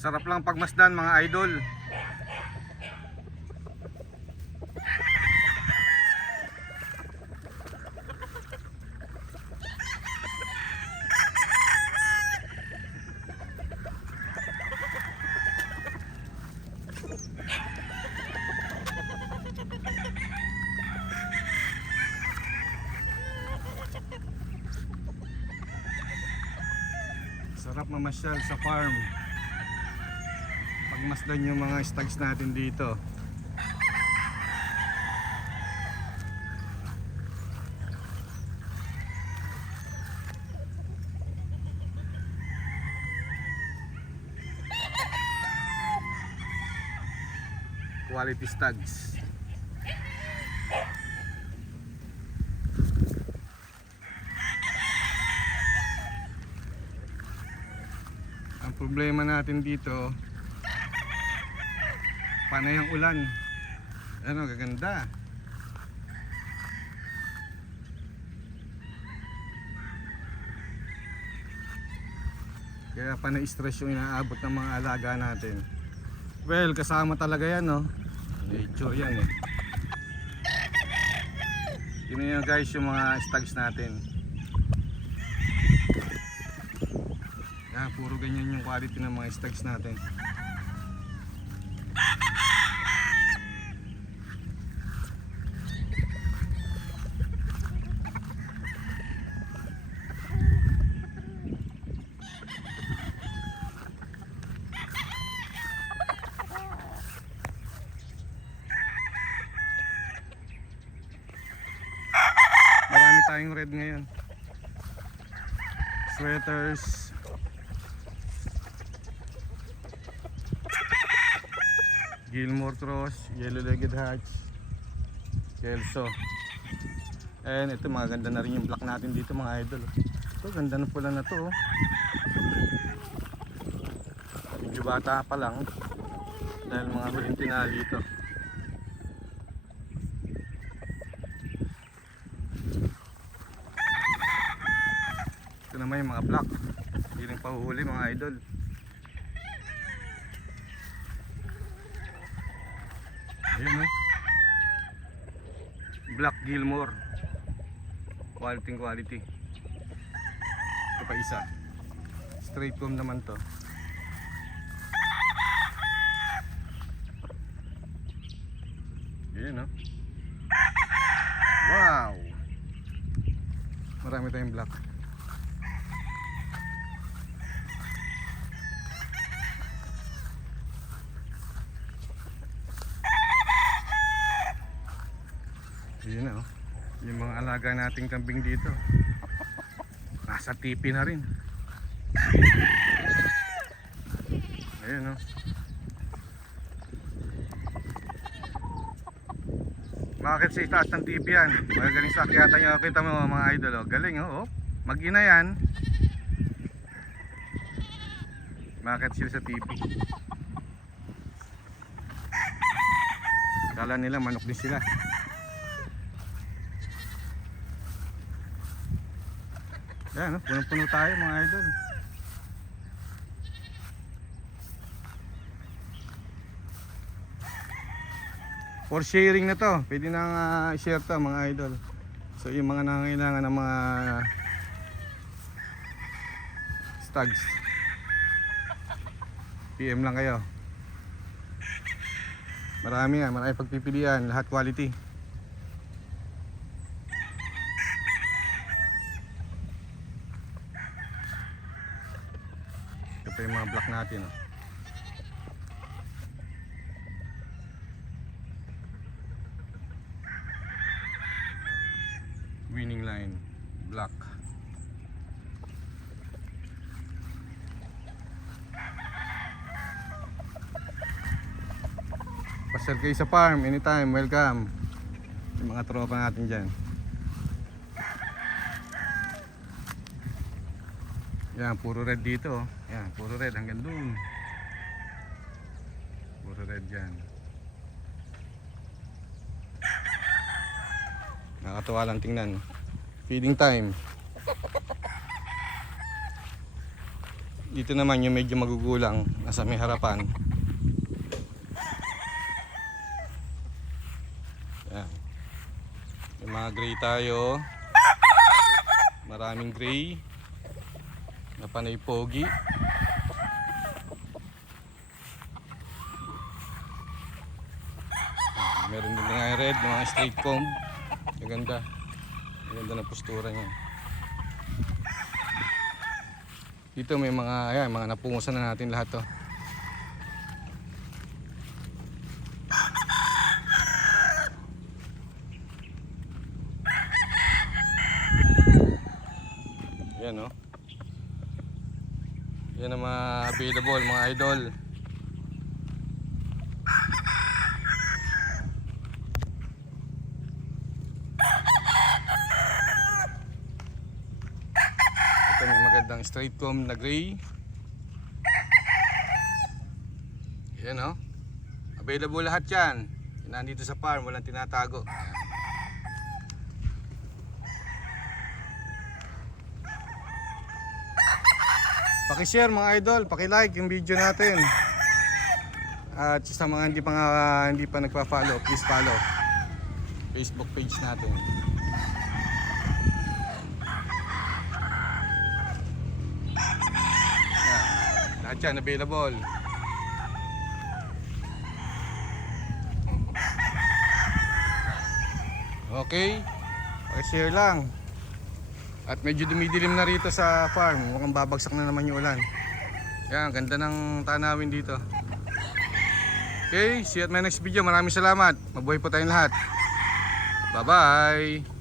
Sarap lang pagmasdan mga idol. Sarap mamasyal sa farm. Pagmasdan yung mga stags natin dito. Quality stags. Ang problema natin dito, panay ang ulan. Ano, gaganda. Kaya panay stress yung inaabot ng mga alaga natin. Well, kasama talaga yan, no? Nature yan, eh. Yun yun guys, yung mga stags natin. Yan, puro ganyan yung quality ng mga stags natin. Marami tayong red ngayon. Sweaters. Gilmore Cross, Yellow Legged Hatch, Kelso. And ito maganda na rin yung black natin dito mga idol. Ito ganda na pula na to. oh. Medyo bata pa lang. Dahil mga huling tinali ito. Yung mga black. Hindi rin pahuhuli mga idol. Ayun oh. Black Gilmore. Quality quality. Ito pa isa. Straight comb naman to. Ayun oh. Wow! Marami tayong black. Yun na oh. Yung mga alaga nating kambing dito. Nasa tipi na rin. Ayun oh. Bakit sa itaas ng tipi yan? Magagaling sa akyatan nyo. Kita mo mga idol oh. Galing oh. oh. Mag-ina yan. Bakit sila sa tipi? Kala nila manok din sila. Yan, no? punong-puno tayo mga idol. For sharing na to, pwede nang ah, i-share to mga idol. So yung mga nangangailangan ng mga stags. PM lang kayo. Marami yan, marami pagpipilian, lahat quality. Ito yung mga black natin. Oh. Winning line, black. Pasal kayo sa farm, anytime, welcome. Yung mga tropa natin dyan. Yan, puro red dito. oh. Yan, puro red hanggang dun. Puro red yan. Nakakatuwa lang tingnan. Feeding time. Dito naman yung medyo magugulang. Nasa may harapan. Yan. May mga gray tayo. Maraming gray. Na panay pogi. Ah, Meron din mga red, mga straight comb. Maganda. Maganda na postura niya. Dito may mga ayan, mga napungusan na natin lahat to. Yan oh. Yan ang mga available mga idol. Ito may magandang straight comb na gray. Yan oh. Available lahat. Yan Nandito sa farm, walang tinatago. Ayan. Paki-share mga idol, paki-like yung video natin. At sa mga hindi pa nga, hindi pa nagpa-follow, please follow Facebook page natin. Yan. Lahat yan available. Okay. Paki-share lang. At medyo dumidilim na rito sa farm. Mukhang babagsak na naman yung ulan. Yan, ganda ng tanawin dito. Okay, see you at my next video. Maraming salamat. Mabuhay po tayong lahat. Bye-bye.